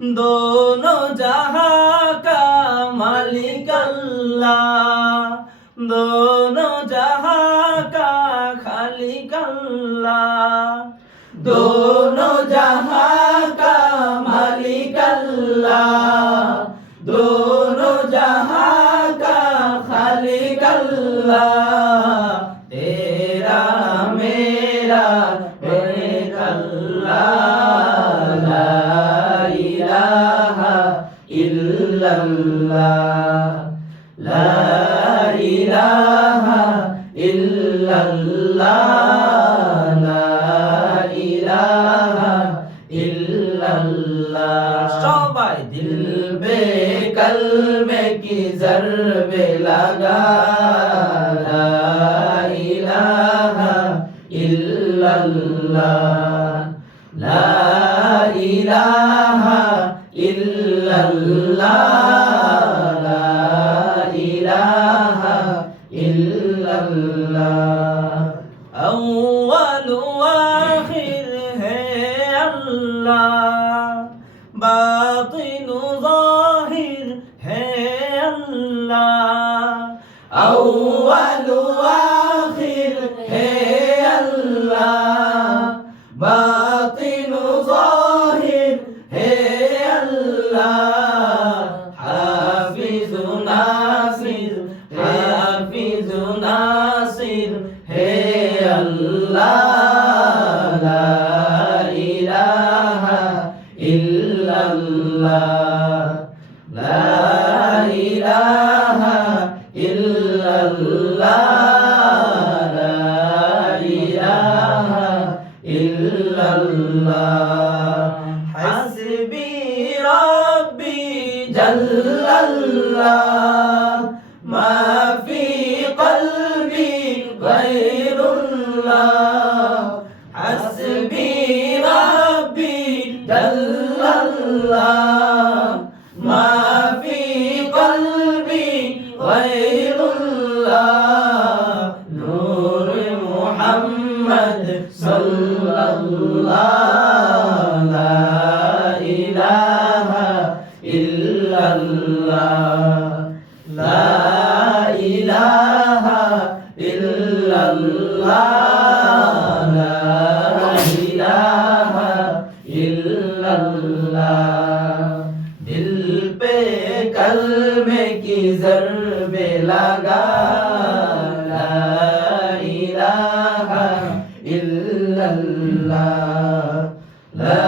दोनों जहां का मालिक अल्लाह दोनों जहां का खालिक अल्लाह दोनों जहां का मालिक अल्लाह दोनों जहां का खालिक अल्लाह तेरा illallah la ilaha illallah la ilaha illallah সবাই দিল বে কলবে কি জরবে লাগা লা ইলাহা ইল্লাল্লাহ লা ইলাহা ইল্লাল্লাহ আউয়াল আখির হে আল্লাহ। বাতিন জাহির হে আল্লাহ। আউয়াল جل اللہ ما في قلبي غير الله حسبي ربي جل الله ما في قلبي غير الله نور محمد লা ইলাহা ইল্লাল্লাহ, লা ইলাহা ইল্লাল্লাহ দিল পে কলমে কি জরবে লাগা লা ইলাহা ইল্লাল্লাহ লা